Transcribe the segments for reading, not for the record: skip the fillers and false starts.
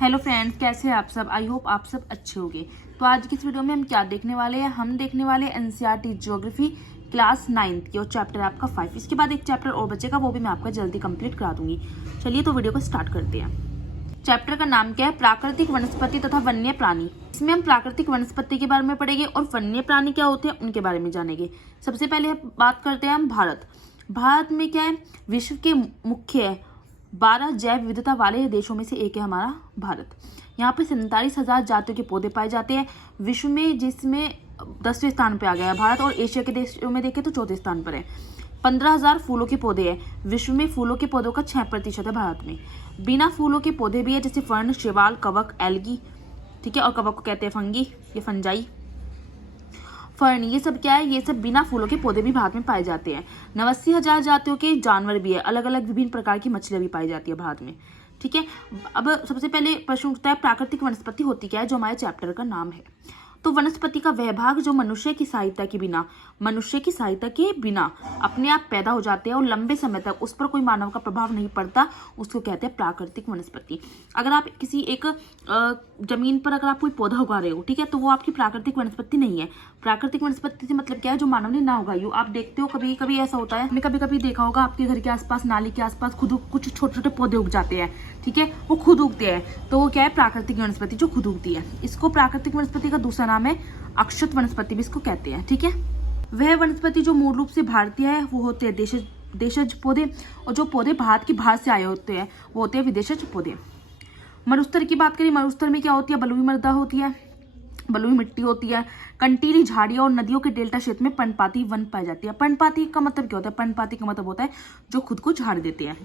Hello friends, कैसे हैं आप सब। आई होप आप सब अच्छे होंगे। तो आज की इस वीडियो में हम क्या देखने वाले हैं, हम देखने वाले हैं एनसीईआरटी ज्योग्राफी क्लास 9 की, और चैप्टर है आपका 5। इसके बाद एक चैप्टर और बचेगा, वो भी मैं आपका जल्दी कंप्लीट करा दूंगी। चलिए तो वीडियो को स्टार्ट करते हैं। चैप्टर का नाम क्या है, प्राकृतिक वनस्पति तथा वन्य प्राणी। इसमें हम प्राकृतिक वनस्पति के बारे में पढ़ेंगे और वन्य प्राणी क्या होते हैं उनके बारे में जानेंगे। सबसे पहले बात करते हैं हम भारत। भारत में क्या है, विश्व के मुख्य 12 जैव विविधता वाले देशों में से एक है हमारा भारत। यहाँ पे 47,000 जातियों के पौधे पाए जाते हैं विश्व में, जिसमें 10वें स्थान पे आ गया है भारत। और एशिया के देशों में देखें तो 4थे स्थान पर है। 15,000 फूलों के पौधे हैं विश्व में। फूलों के पौधों का 6% है भारत में। बिना फूलों के पौधे भी है, जैसे फर्न, शैवाल, कवक, एल्गी, ठीक है। और कवक को कहते हैं फंगी, ये फंजाई, फर्न, ये सब क्या है, ये सब बिना फूलों के पौधे भी भारत में पाए जाते हैं। 89,000 जातियों के जानवर भी है, अलग अलग विभिन्न प्रकार की मछलियां भी पाई जाती है भारत में, ठीक है। अब सबसे पहले प्रश्न उठता है, प्राकृतिक वनस्पति होती क्या है, जो हमारे चैप्टर का नाम है। तो वनस्पति का वह भाग जो मनुष्य की सहायता के बिना अपने आप पैदा हो जाते हैं और लंबे समय तक उस पर कोई मानव का प्रभाव नहीं पड़ता, उसको कहते हैं प्राकृतिक वनस्पति। अगर आप किसी एक जमीन पर अगर आप कोई पौधा उगा रहे हो, ठीक है, तो वो आपकी प्राकृतिक वनस्पति नहीं है। प्राकृतिक वनस्पति से मतलब क्या है, जो मानव ने ना उगाई हो। आप देखते हो कभी कभी ऐसा होता है, हमने कभी कभी देखा होगा, आपके घर के आसपास, नाली के आसपास खुद कुछ छोटे छोटे पौधे उग जाते हैं, ठीक है, वो खुद उगते हैं, तो वो क्या है, प्राकृतिक वनस्पति जो खुद उगती है। इसको प्राकृतिक वनस्पति का दूसरा नाम है अक्षत वनस्पति भी इसको कहते हैं, ठीक है। वह वनस्पति जो मूल रूप से भारतीय है वो होते हैं देशज पौधे, और जो पौधे भारत के बाहर से आए होते हैं वो होते हैं विदेशज पौधे। मरुस्थल की बात करें, मरुस्थल में क्या होती है, बलुई मृदा होती है, बलुई मिट्टी होती है, कंटीली झाड़ियां और नदियों के डेल्टा क्षेत्र में पर्णपाती वन पाई जाती है। पर्णपाती का मतलब क्या होता है, पर्णपाती का मतलब होता है जो खुद को झाड़ देते हैं।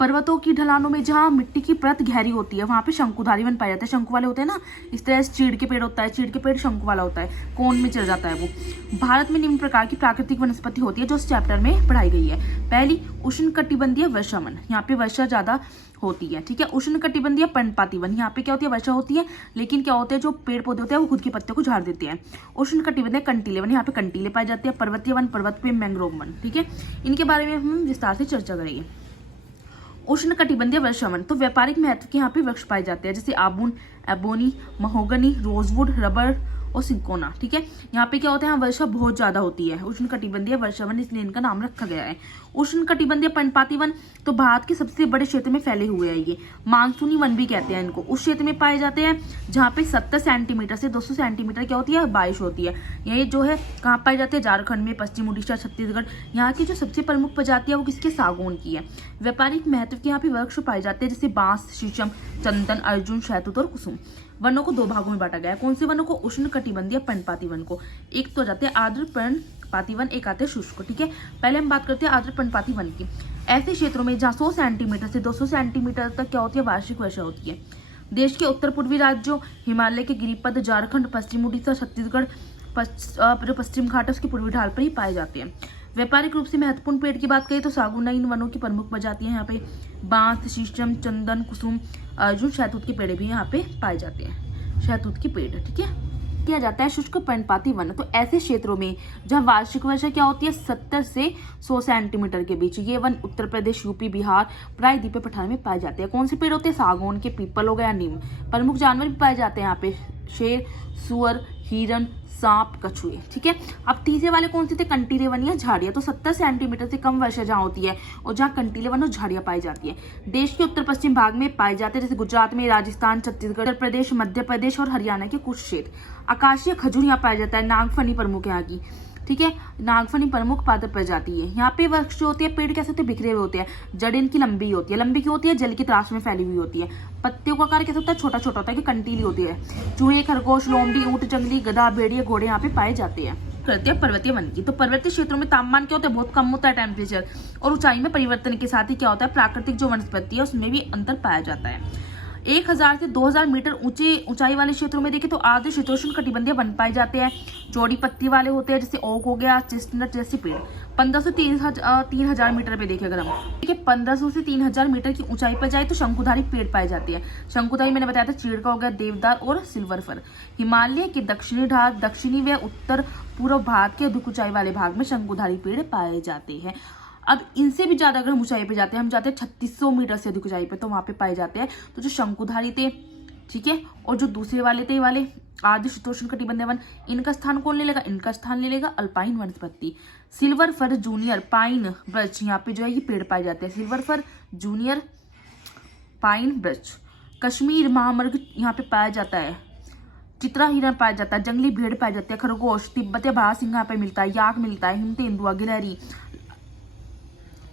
पर्वतों की ढलानों में जहाँ मिट्टी की परत गहरी होती है वहां पे शंकुधारी वन पाए जाते हैं। शंकु वाले होते हैं ना, इस तरह से चीड़ के पेड़ होता है, चीड़ के पेड़ शंकु वाला होता है, कोन में चल जाता है वो। भारत में निम्न प्रकार की प्राकृतिक वनस्पति होती है जो इस चैप्टर में पढ़ाई गई है। पहली, उष्णकटिबंधीय वर्षा वन, यहाँ पे वर्षा ज्यादा होती है, ठीक है। उष्णकटिबंधीय पर्णपाती वन, यहाँ पे क्या होती है, वर्षा होती है, लेकिन क्या होते हैं, जो पेड़ पौधे होते हैं वो खुद के पत्ते को झाड़ देते हैं। उष्णकटिबंधीय कंटीले वन, यहाँ पे कंटीले पाए जाते हैं। पर्वतीय वन, पर्वत पे मैंग्रोव वन, ठीक है। इनके बारे में हम विस्तार से चर्चा करेंगे। उष्णकटिबंधीय वर्षा वन, तो व्यापारिक महत्व के यहाँ पे वृक्ष पाए जाते हैं, जैसे आबून, एबोनी, महोगनी, रोजवुड, रबर और सिंकोना, ठीक है। यहाँ पे क्या होता है, यहाँ वर्षा बहुत ज्यादा होती है, उष्णकटिबंधीय वर्षा वन, इसलिए इनका नाम रखा गया है। उष्णकटिबंधीय पर्णपाती वन, तो भारत के सबसे बड़े क्षेत्र में फैले हुए हैं ये। मानसूनी वन भी कहते हैं इनको। उस क्षेत्र में पाए जाते हैं जहाँ पे 70 सेंटीमीटर से 200 सेंटीमीटर क्या होती है, बारिश होती है। ये जो है कहाँ पाए जाते हैं, झारखंड में, पश्चिम उड़ीसा, छत्तीसगढ़। यहाँ की जो सबसे प्रमुख प्रजाति है वो किसके, सागौन की है। व्यापारिक महत्व के यहाँ पे वृक्ष पाए जाते हैं, जैसे बांस, शीशम, चंदन, अर्जुन, शहतूत और कुसुम। वनों को 2 भागों में बांटा गया है। कौन से वनों को, उष्णकटिबंधीय पर्णपाती वन को। एक तो जाते हैं आर्द्र पर्णपाती वन, एक आते हैं शुष्क, ठीक है। पहले हम बात करते हैं आर्द्र पर्णपाती वन की। ऐसे क्षेत्रों में जहाँ 100 सेंटीमीटर से 200 सेंटीमीटर तक क्या होती है, वार्षिक वर्षा होती है। देश के उत्तर पूर्वी राज्यों, हिमालय के गिरिपद, झारखंड, पश्चिम उड़ीसा, छत्तीसगढ़, जो पश्चिम घाट है उसकी पूर्वी ढाल पर ही पाए जाते हैं। व्यापारिक रूप से महत्वपूर्ण पेड़ की बात करें तो सागौन इन वनों की प्रमुख प्रजातियां यहाँ पे। बांस, शीशम, चंदन, कुसुम, अर्जुन, शहतूत के पेड़ भी यहाँ पे पाए जाते हैं, शहतूत के पेड़, ठीक है। किया जाता है शुष्क पर्णपाती वन, तो ऐसे क्षेत्रों में जहाँ वार्षिक वर्षा क्या होती है, 70 से 100 सेंटीमीटर के बीच। ये वन उत्तर प्रदेश, यूपी, बिहार, प्रायद्वीपीय पठार में पाए जाते हैं। कौन से पेड़ होते हैं, सागौन के, पीपल हो गया, नीम। प्रमुख जानवर भी पाए जाते हैं यहाँ पे, शेर, सुअर, हिरन, सांप, कछुए, ठीक है। अब तीसरे वाले कौन से थे, कंटीले वन या झाड़ियां। तो 70 सेंटीमीटर से कम वर्षा जहाँ होती है और जहाँ कंटीले वन और झाड़ियां पाई जाती है, देश के उत्तर पश्चिम भाग में पाए जाते हैं, जैसे गुजरात में, राजस्थान, छत्तीसगढ़, उत्तर प्रदेश, मध्य प्रदेश और हरियाणा के कुछ क्षेत्र। आकाशीय खजूर यहाँ पाया जाता है। नागफनी प्रमुख यहाँ की, ठीक है। नागफनी प्रमुख पादप प्रजाति है। यहाँ पे वृक्ष जो होते हैं, पेड़ कैसे होते हैं, बिखरे हुए होते हैं। जड़ इनकी लंबी होती है, लंबी क्यों होती है, जल की तलाश में फैली हुई होती है। पत्तियों का आकार कैसा होता है, छोटा छोटा होता है, कि कंटीली होती है। चूहे, खरगोश, लोमड़ी, ऊंट, जंगली गधा, भेड़िए, घोड़े यहाँ पे पाए जाते हैं। करते हैं पर्वतीय वन की। तो पर्वतीय क्षेत्रों में तापमान क्या होता है, बहुत कम होता है टेम्परेचर, और ऊंचाई में परिवर्तन के साथ ही क्या होता है, प्राकृतिक जो वनस्पति है उसमें भी अंतर पाया जाता है। 1000 से 2000 मीटर ऊंचाई वाले क्षेत्रों में देखें तो आर्द्र शीतोष्ण कटिबंधीय वन पाए जाते हैं। जोड़ी पत्ती वाले होते हैं, जैसे ओक हो गया, चेस्टनट जैसे पेड़। 1500 से 3000 मीटर पे देखें अगर हम, ठीक है, 1500 से 3000 मीटर की ऊंचाई पर जाए तो शंकुधारी पेड़ पाए जाते हैं। शंकुधारी मैंने बताया था, चीड़ का हो गया, देवदार और सिल्वर फर। हिमालय के दक्षिणी ढाल, दक्षिणी व उत्तर पूर्व भाग के अधिक ऊंचाई वाले भाग में शंकुधारी पेड़ पाए जाते हैं। अब इनसे भी ज्यादा अगर हम ऊंचाई पे जाते हैं, हम जाते हैं 3600 मीटर से अधिक ऊंचाई पे, तो वहां पे पाए जाते हैं तो जो शंकुधारी थे, ठीक है, और जो दूसरे वाले थे, वाले आर्द्र शीतोष्ण कटिबंधीय वन, इनका स्थान कौन ले लेगा, इनका स्थान ले लेगा अल्पाइन वनस्पति। सिल्वर फर जूनियर पाइन वृक्ष, यहाँ पे जो है ये पेड़ पाए जाते हैं, सिल्वर फर जूनियर पाइन वृक्ष। कश्मीर महामृग यहाँ पे पाया जाता है, चित्रा हिरण पाया जाता है, जंगली भेड़ पाई जाती है, खरगोश, तिब्बती भारसिंह यहाँ पे मिलता है, याक मिलता है, हिम तेंदुआ, गिलहरी,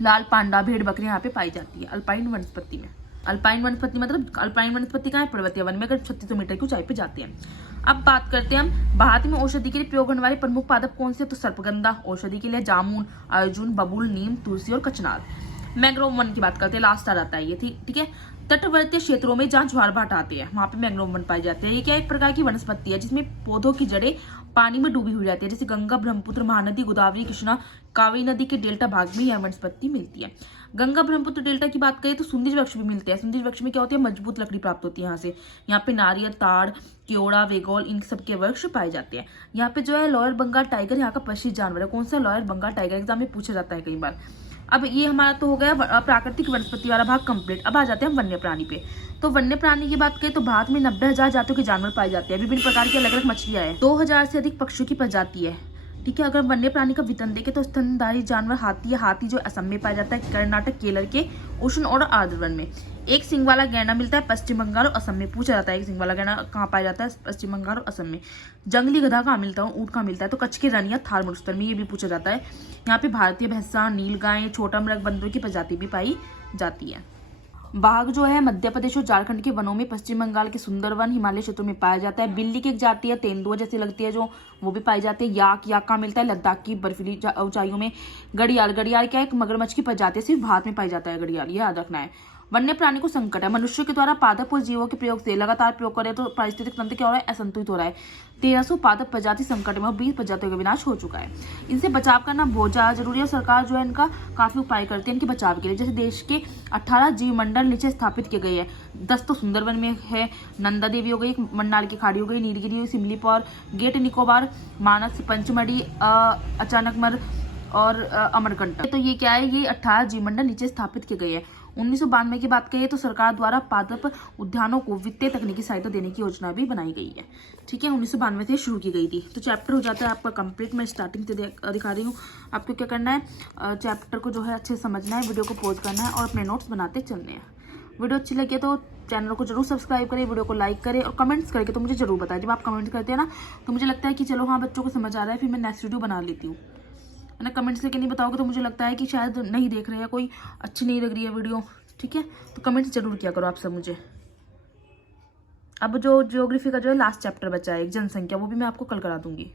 लाल पांडा, भेड़ बकरी यहाँ पे पाई जाती है अल्पाइन वनस्पति में। अल्पाइन वनस्पति मतलब अल्पाइन वनस्पति कहाँ है, पर्वतीय वन में, अगर 3600 मीटर की ऊंचाई पे जाते हैं। अब बात करते हैं हम भारत में औषधि के लिए प्रयोग होने वाले प्रमुख पादप कौन से, तो सर्पगंधा औषधि के लिए, जामुन, अर्जुन, बबूल, नीम, तुलसी और कचनार। मैंग्रोव वन की बात करते हैं, लास्ट आ जाता है ये, ठीक है। तटवर्ती क्षेत्रों में जहाँ ज्वार भाट आते हैं वहां पे मैंग्रोव वन पाए जाते हैं। ये क्या एक प्रकार की वनस्पति है जिसमें पौधों की जड़ें पानी में डूबी हुई रहती है, जैसे गंगा, ब्रह्मपुत्र, महानदी, गोदावरी, कृष्णा, कावेरी नदी के डेल्टा भाग में यह वनस्पति मिलती है। गंगा ब्रह्मपुत्र डेल्टा की बात करें तो सुंदरी वृक्ष भी मिलते हैं। सुंदरी वृक्ष में क्या होती है, मजबूत लकड़ी प्राप्त होती है यहाँ से। यहाँ पे नारियल, ताड़, केवड़ा, वेगोल, इन सब के वृक्ष पाए जाते हैं। यहाँ पे जो है लॉयर बंगाल टाइगर यहाँ का प्रसिद्ध जानवर है। कौन सा, लॉयर बंगाल टाइगर, एग्जाम में पूछा जाता है कई बार। अब ये हमारा तो हो गया प्राकृतिक वनस्पति वाला भाग कंप्लीट। अब आ जाते हैं हम वन्य प्राणी पे। तो वन्य प्राणी की बात करें तो भारत में 90,000 जातों के जानवर पाए जाते हैं। विभिन्न प्रकार की अलग अलग मछलियां हैं, 2000 से अधिक पक्षियों की प्रजाति है, ठीक है। अगर वन्य प्राणी का वितरण देखें तो स्तनधारी जानवर हाथी है। हाथी जो असम में पाया जाता है, कर्नाटक, केरल के उष्ण और आर्द्र वन में। एक सिंग वाला गैंडा मिलता है पश्चिम बंगाल और असम में। पूछा जाता है एक सिंग वाला गैंडा कहाँ पाया जाता है, पश्चिम बंगाल और असम में। जंगली गधा कहाँ मिलता है, ऊँट कहाँ मिलता है, तो कच्छ के रण या थार मरुस्थल में, ये भी पूछा जाता है। यहाँ पे भारतीय भैंसा, नीलगाय, छोटा मृग, बंदरों की प्रजाति भी पाई जाती है। बाघ जो है मध्य प्रदेश और झारखंड के वनों में, पश्चिम बंगाल के सुंदरवन, हिमालय क्षेत्रों में पाया जाता है। बिल्ली की एक जाति है, तेंदुआ जैसी लगती है जो, वो भी पाई जाती है। याक का मिलता है लद्दाख की बर्फीली ऊंचाइयों में। घड़ियाल क्या एक मगरमच्छ की प्रजाति है, सिर्फ भारत में पाई जाता है घड़ियाल, ये याद रखना है। वन्य प्राणी को संकट है, मनुष्य के द्वारा पादप और जीवों के प्रयोग से लगातार प्रयोग करें तो पारिस्थितिक तंत्र क्या हो रहा है, असंतुलित हो रहा है। 1300 पादप प्रजाति संकट में और 20 प्रजातियों का विनाश हो चुका है। इनसे बचाव करना बहुत ज्यादा जरूरी है। सरकार जो है इनका काफी उपाय करती है इनके बचाव के लिए। जैसे देश के 18 जीव मंडल नीचे स्थापित किए गए हैं। 10 तो सुंदरवन में है, नंदा देवी हो गई, मन्नार की खाड़ी हो गई, नीलगिरी, सिमलीपाल, गेट निकोबार, मानस, पंचमढ़ी, अचानकमर और अमरकंटक। तो ये क्या है, ये 18 जीव मंडल नीचे स्थापित किए गए हैं। 1992 की बात करिए तो सरकार द्वारा पादप उद्यानों को वित्तीय तकनीकी सहायता देने की योजना भी बनाई गई है, ठीक है। 1992 से शुरू की गई थी। तो चैप्टर हो जाता है आपका कंप्लीट। मैं स्टार्टिंग से दिखा रही हूँ। आपको क्या करना है, चैप्टर को जो है अच्छे से समझना है, वीडियो को पॉज करना है और अपने नोट्स बनाते चलने हैं। वीडियो अच्छी लगे तो चैनल को जरूर सब्सक्राइब करें, वीडियो को लाइक करें और कमेंट्स करके तो मुझे जरूर बताएं। जब आप कमेंट करते हैं ना तो मुझे लगता है कि चलो हाँ बच्चों को समझ आ रहा है, फिर मैं नेक्स्ट वीडियो बना लेती हूँ। है ना, कमेंट्स लेके नहीं बताओगे तो मुझे लगता है कि शायद नहीं देख रहे हैं, कोई अच्छी नहीं लग रही है वीडियो, ठीक है। तो कमेंट्स जरूर किया करो आप सब मुझे। अब जो ज्योग्राफी का जो है लास्ट चैप्टर बचा है, एक जनसंख्या, वो भी मैं आपको कल करा दूंगी।